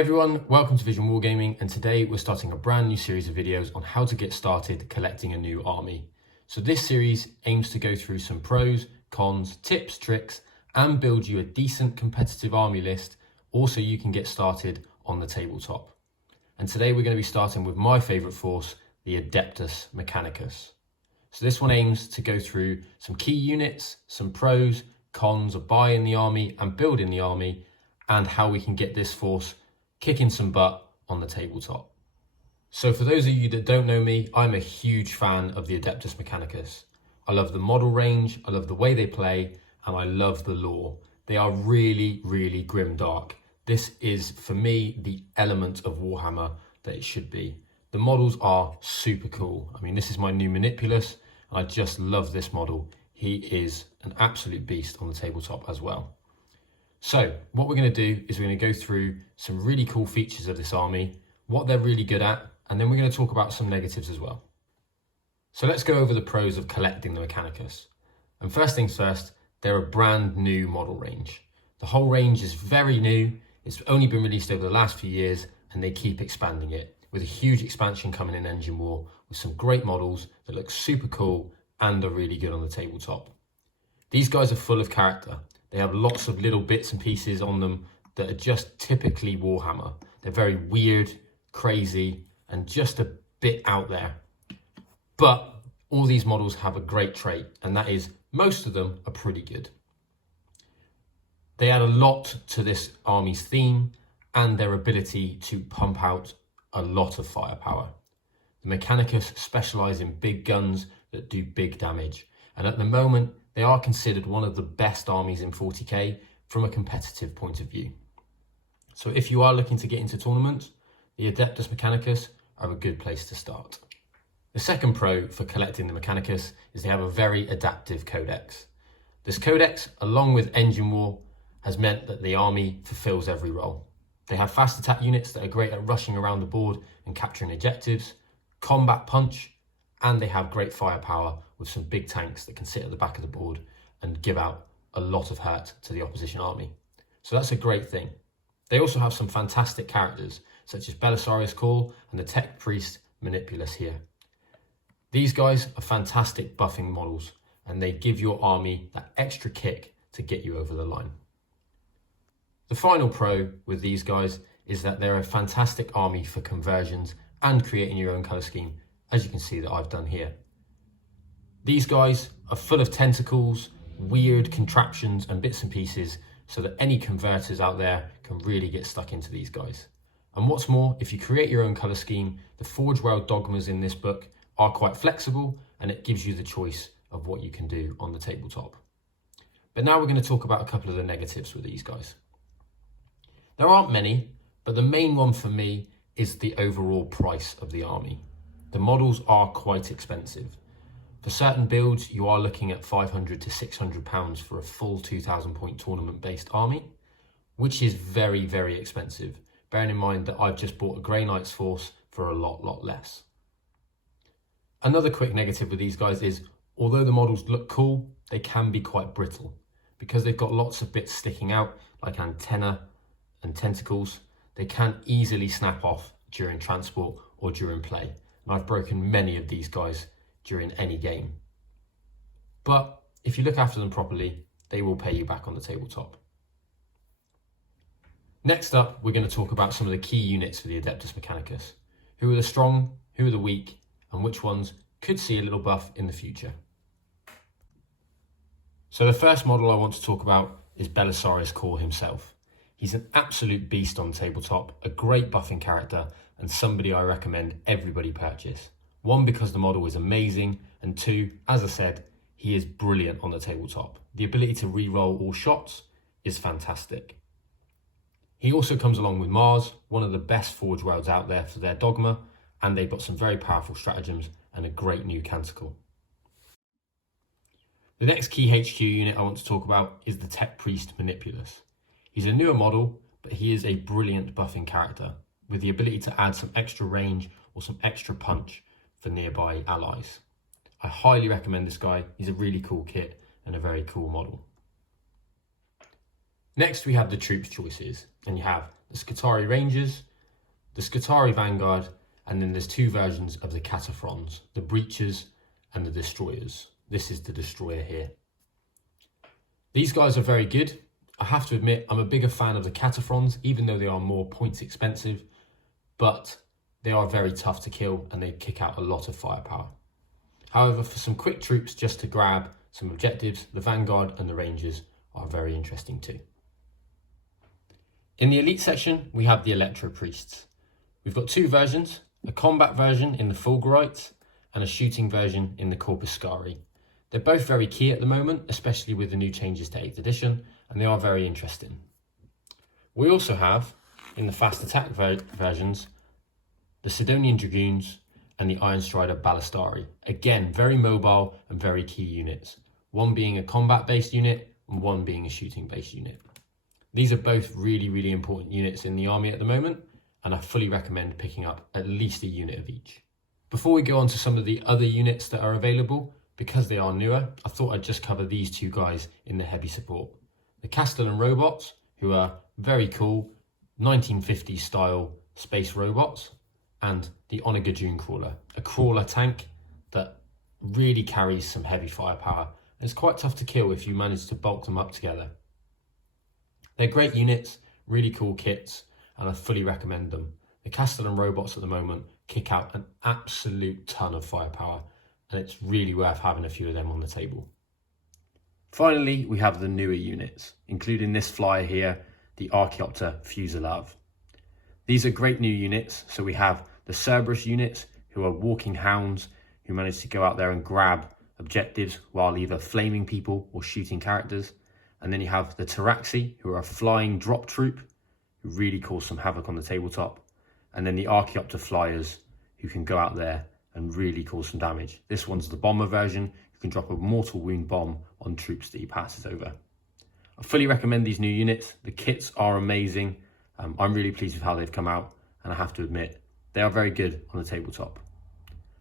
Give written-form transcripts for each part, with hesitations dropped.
everyone, welcome to Vision Wargaming, and today we're starting a brand new series of videos on how to get started collecting a new army. So this series aims to go through some pros, cons, tips, tricks, and build you a decent competitive army list, also you can get started on the tabletop. And today we're going to be starting with my favourite force, the Adeptus Mechanicus. So this one aims to go through some key units, some pros, cons of buying the army and building the army, and how we can get this force kicking some butt on the tabletop. So for those of you that don't know me, I'm a huge fan of the Adeptus Mechanicus. I love the model range, I love the way they play, and I love the lore. They are really, really grimdark. This is, for me, the element of Warhammer that it should be. The models are super cool. I mean, this is my new Manipulus, and I just love this model. He is an absolute beast on the tabletop as well. So what we're going to do is we're going to go through some really cool features of this army, what they're really good at, and then we're going to talk about some negatives as well. So let's go over the pros of collecting the Mechanicus. And first things first, they're a brand new model range. The whole range is very new. It's only been released over the last few years, and they keep expanding it with a huge expansion coming in Engine War with some great models that look super cool and are really good on the tabletop. These guys are full of character. They have lots of little bits and pieces on them that are just typically Warhammer. They're very weird, crazy, and just a bit out there. But all these models have a great trait, and that is most of them are pretty good. They add a lot to this army's theme and their ability to pump out a lot of firepower. The Mechanicus specialise in big guns that do big damage, and at the moment they are considered one of the best armies in 40k from a competitive point of view. So if you are looking to get into tournaments, the Adeptus Mechanicus are a good place to start. The second pro for collecting the Mechanicus is they have a very adaptive codex. This codex, along with Engine War, has meant that the army fulfills every role. They have fast attack units that are great at rushing around the board and capturing objectives, combat punch, and they have great firepower with some big tanks that can sit at the back of the board and give out a lot of hurt to the opposition army. So that's a great thing. They also have some fantastic characters, such as Belisarius Call and the Tech Priest Manipulus here. These guys are fantastic buffing models, and they give your army that extra kick to get you over the line. The final pro with these guys is that they're a fantastic army for conversions and creating your own colour scheme, as you can see that I've done here. These guys are full of tentacles, weird contraptions and bits and pieces, so that any converters out there can really get stuck into these guys. And what's more, if you create your own colour scheme, the Forge World dogmas in this book are quite flexible, and it gives you the choice of what you can do on the tabletop. But now we're going to talk about a couple of the negatives with these guys. There aren't many, but the main one for me is the overall price of the army. The models are quite expensive. For certain builds, you are looking at £500 to £600 for a full 2,000 point tournament based army, which is very, very expensive, bearing in mind that I've just bought a Grey Knights force for a lot less. Another quick negative with these guys is, although the models look cool, they can be quite brittle. Because they've got lots of bits sticking out, like antenna and tentacles, they can easily snap off during transport or during play. And I've broken many of these guys during any game. But if you look after them properly, they will pay you back on the tabletop. Next up, we're going to talk about some of the key units for the Adeptus Mechanicus. Who are the strong, who are the weak, and which ones could see a little buff in the future. So the first model I want to talk about is Belisarius Core himself. He's an absolute beast on the tabletop, a great buffing character, and somebody I recommend everybody purchase. One, because the model is amazing, and two, as I said, he is brilliant on the tabletop. The ability to re-roll all shots is fantastic. He also comes along with Mars, one of the best Forge Worlds out there for their dogma, and they've got some very powerful stratagems and a great new canticle. The next key HQ unit I want to talk about is the Tech Priest Manipulus. He's a newer model, but he is a brilliant buffing character with the ability to add some extra range or some extra punch for nearby allies. I highly recommend this guy. He's a really cool kit and a very cool model. Next, we have the troops choices, and you have the Skitarii Rangers, the Skitarii Vanguard, and then there's two versions of the Cataphrons, the Breachers and the Destroyers. This is the Destroyer here. These guys are very good. I have to admit, I'm a bigger fan of the Cataphrons, even though they are more points expensive, but they are very tough to kill and they kick out a lot of firepower. However, for some quick troops just to grab some objectives, the Vanguard and the Rangers are very interesting too. In the elite section, we have the Electro Priests. We've got two versions, a combat version in the Fulgurites and a shooting version in the Corpus Scari. They're both very key at the moment, especially with the new changes to 8th edition, and they are very interesting. We also have, in the fast attack versions, the Sidonian Dragoons and the Iron Strider Ballistari. Again, very mobile and very key units, one being a combat-based unit and one being a shooting-based unit. These are both really, really important units in the army at the moment, and I fully recommend picking up at least a unit of each. Before we go on to some of the other units that are available, because they are newer, I thought I'd just cover these two guys in the heavy support. The Castellan Robots, who are very cool, 1950s style space robots, and the Onagadjun Crawler, a crawler tank that really carries some heavy firepower and it's quite tough to kill if you manage to bulk them up together. They're great units, really cool kits, and I fully recommend them. The Castellan Robots at the moment kick out an absolute ton of firepower, and it's really worth having a few of them on the table. Finally, we have the newer units, including this flyer here, the Archaeopter Fusilave. These are great new units, so we have the Cerberus units, who are walking hounds, who manage to go out there and grab objectives while either flaming people or shooting characters. And then you have the Taraxi, who are a flying drop troop, who really cause some havoc on the tabletop. And then the Archaeopter Flyers, who can go out there and really cause some damage. This one's the bomber version, who can drop a mortal wound bomb on troops that he passes over. I fully recommend these new units. The kits are amazing. I'm really pleased with how they've come out, and I have to admit, they are very good on the tabletop.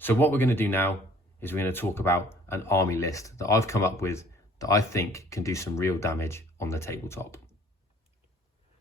So what we're going to do now is we're going to talk about an army list that I've come up with that I think can do some real damage on the tabletop.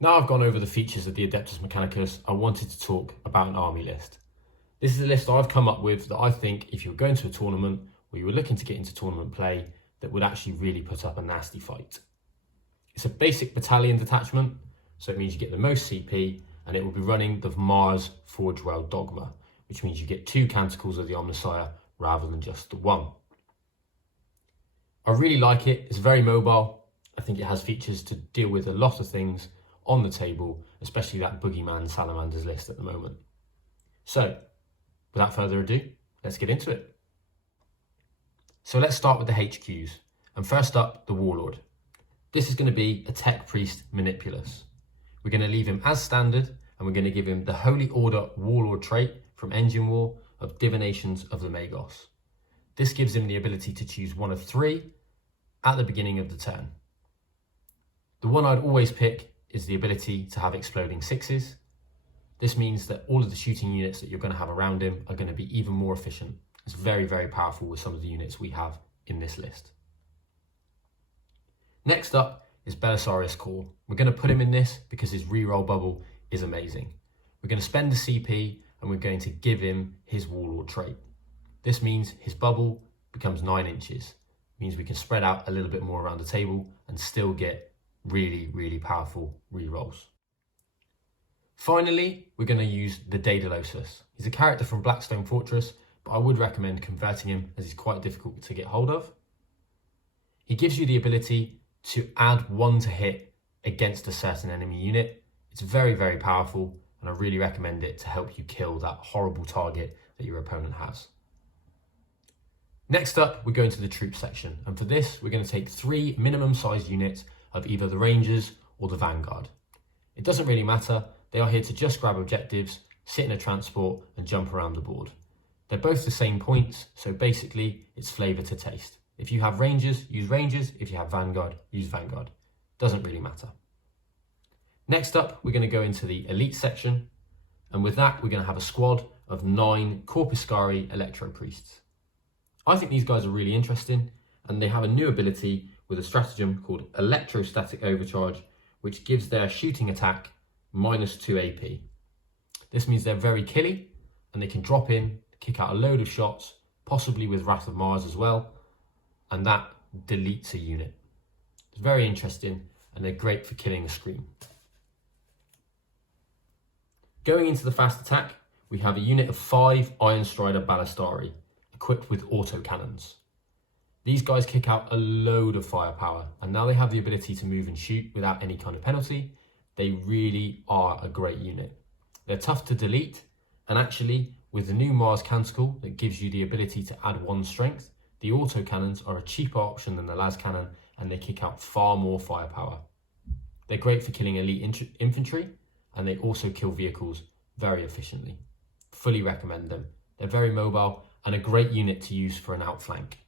Now I've gone over the features of the Adeptus Mechanicus, I wanted to talk about an army list. This is a list I've come up with that I think if you were going to a tournament or you were looking to get into tournament play, that would actually really put up a nasty fight. It's a basic battalion detachment, so it means you get the most CP, and it will be running the Mars Forge World Dogma, which means you get 2 Canticles of the Omnissiah rather than just the 1. I really like it. It's very mobile. I think it has features to deal with a lot of things on the table, especially that Boogeyman Salamanders list at the moment. So, without further ado, let's get into it. So let's start with the HQs. And first up, the Warlord. This is going to be a Tech Priest Manipulus. We're going to leave him as standard, and we're going to give him the Holy Order Warlord trait from Engine War of Divinations of the Magos. This gives him the ability to choose one of 3 at the beginning of the turn. The one I'd always pick is the ability to have exploding 6s. This means that all of the shooting units that you're going to have around him are going to be even more efficient. It's very, very powerful with some of the units we have in this list. Next up is Belisarius Core. We're going to put him in this because his reroll bubble is amazing. We're going to spend the CP and we're going to give him his Warlord trait. This means his bubble becomes 9 inches. It means we can spread out a little bit more around the table and still get really, really powerful rerolls. Finally, we're going to use the Daedalosus. He's a character from Blackstone Fortress, but I would recommend converting him as he's quite difficult to get hold of. He gives you the ability to add 1 to hit against a certain enemy unit. It's very, very powerful, and I really recommend it to help you kill that horrible target that your opponent has. Next up, we go into the troop section, and for this, we're going to take 3 minimum size units of either the Rangers or the Vanguard. It doesn't really matter, they are here to just grab objectives, sit in a transport, and jump around the board. They're both the same points, so basically, it's flavour to taste. If you have Rangers, use Rangers. If you have Vanguard, use Vanguard. Doesn't really matter. Next up, we're going to go into the Elite section. And with that, we're going to have a squad of 9 Corpus Scari Electro Priests. I think these guys are really interesting, and they have a new ability with a stratagem called Electrostatic Overcharge, which gives their shooting attack -2 AP. This means they're very killy and they can drop in, kick out a load of shots, possibly with Wrath of Mars as well, and that deletes a unit. It's very interesting and they're great for killing a screen. Going into the fast attack, we have a unit of 5 Iron Strider Ballistari equipped with autocannons. These guys kick out a load of firepower, and now they have the ability to move and shoot without any kind of penalty. They really are a great unit. They're tough to delete, and actually with the new Mars Canticle that gives you the ability to add 1 strength, the autocannons are a cheaper option than the las cannon, and they kick out far more firepower. They're great for killing elite infantry, and they also kill vehicles very efficiently. Fully recommend them. They're very mobile and a great unit to use for an outflank.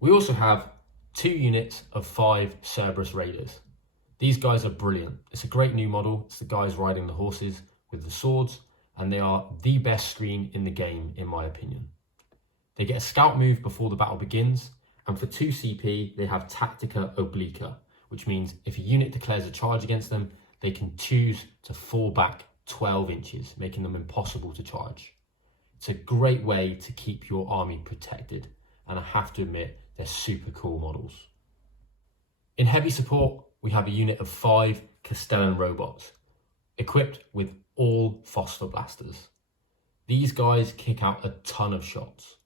We also have 2 units of 5 Cerberus Raiders. These guys are brilliant. It's a great new model. It's the guys riding the horses with the swords, and they are the best screen in the game, in my opinion. They get a scout move before the battle begins, and for 2 CP, they have Tactica Obliqua, which means if a unit declares a charge against them, they can choose to fall back 12 inches, making them impossible to charge. It's a great way to keep your army protected, and I have to admit, they're super cool models. In heavy support, we have a unit of 5 Castellan robots, equipped with all phosphor blasters. These guys kick out a ton of shots.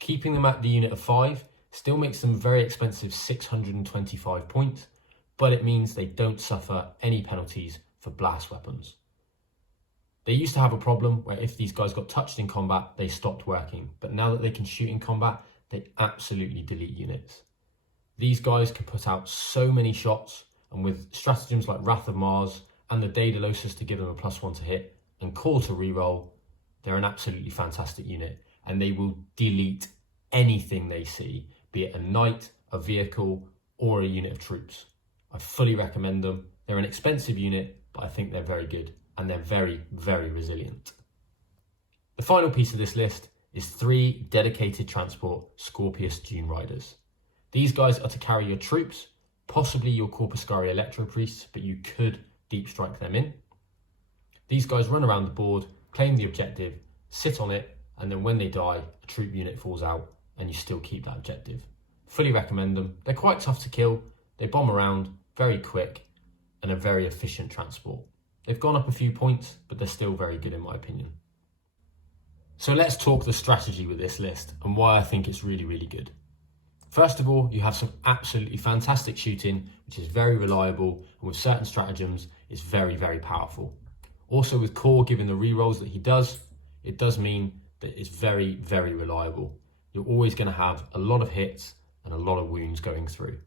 Keeping them at the unit of 5 still makes them very expensive 625 points, but it means they don't suffer any penalties for blast weapons. They used to have a problem where if these guys got touched in combat, they stopped working, but now that they can shoot in combat, they absolutely delete units. These guys can put out so many shots, and with stratagems like Wrath of Mars and the Daedalosus to give them a +1 to hit and Call to reroll, they're an absolutely fantastic unit, and they will delete anything they see, be it a knight, a vehicle, or a unit of troops. I fully recommend them. They're an expensive unit, but I think they're very good, and they're very, very resilient. The final piece of this list is 3 dedicated transport Scorpius Dune Riders. These guys are to carry your troops, possibly your Corpuscari Electro Priests, but you could deep strike them in. These guys run around the board, claim the objective, sit on it, and then when they die, a troop unit falls out and you still keep that objective. Fully recommend them. They're quite tough to kill, they bomb around, very quick, and a very efficient transport. They've gone up a few points, but they're still very good in my opinion. So let's talk the strategy with this list and why I think it's really, really good. First of all, you have some absolutely fantastic shooting, which is very reliable, and with certain stratagems, it's very, very powerful. Also with Core giving the rerolls that he does, it does mean that it's very, very reliable. You're always going to have a lot of hits and a lot of wounds going through.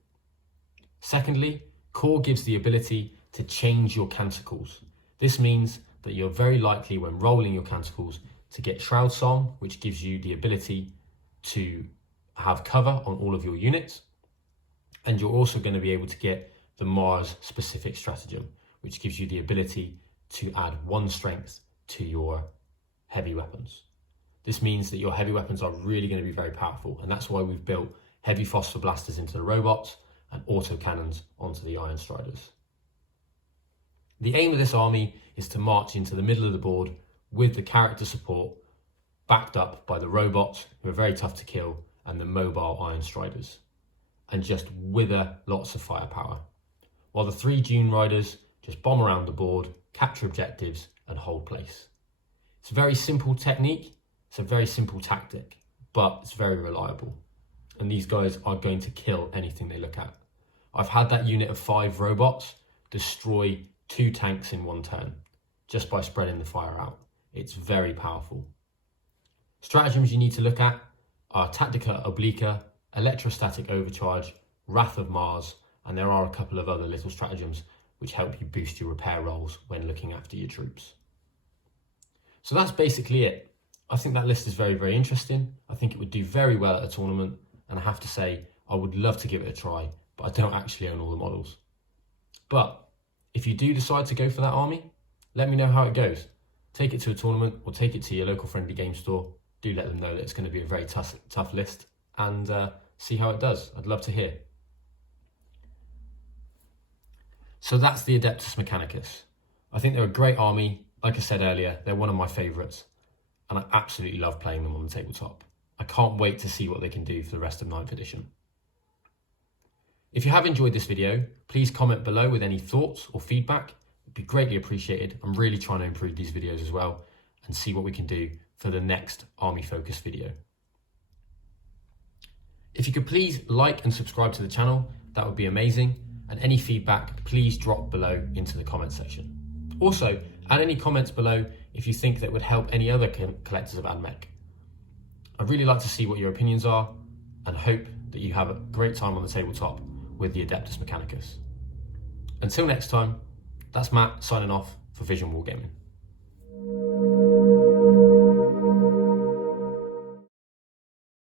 Secondly, Core gives the ability to change your canticles. This means that you're very likely when rolling your canticles to get Shroud Song, which gives you the ability to have cover on all of your units. And you're also going to be able to get the Mars specific stratagem, which gives you the ability to add 1 strength to your heavy weapons. This means that your heavy weapons are really going to be very powerful, and that's why we've built heavy phosphor blasters into the robots and autocannons onto the Iron Striders. The aim of this army is to march into the middle of the board with the character support backed up by the robots, who are very tough to kill, and the mobile Iron Striders, and just wither lots of firepower, while the 3 Dune Riders just bomb around the board, capture objectives, and hold place. It's a very simple technique, it's a very simple tactic, but it's very reliable, and these guys are going to kill anything they look at. I've had that unit of 5 robots destroy 2 tanks in 1 turn, just by spreading the fire out. It's very powerful. Stratagems you need to look at are Tactica Obliqua, Electrostatic Overcharge, Wrath of Mars, and there are a couple of other little stratagems which help you boost your repair rolls when looking after your troops. So that's basically it. I think that list is very, very interesting. I think it would do very well at a tournament, and I have to say, I would love to give it a try, but I don't actually own all the models. But if you do decide to go for that army, let me know how it goes. Take it to a tournament or take it to your local friendly game store. Do let them know that it's going to be a very tough list, and see how it does. I'd love to hear. So that's the Adeptus Mechanicus. I think they're a great army. Like I said earlier, they're one of my favourites, and I absolutely love playing them on the tabletop. I can't wait to see what they can do for the rest of 9th edition. If you have enjoyed this video, please comment below with any thoughts or feedback. It'd be greatly appreciated. I'm really trying to improve these videos as well and see what we can do for the next army focus video. If you could please like and subscribe to the channel, that would be amazing. And any feedback, please drop below into the comment section. Also, add any comments below if you think that would help any other collectors of AdMech. I'd really like to see what your opinions are and hope that you have a great time on the tabletop with the Adeptus Mechanicus. Until next time, that's Matt signing off for Vision Wargaming.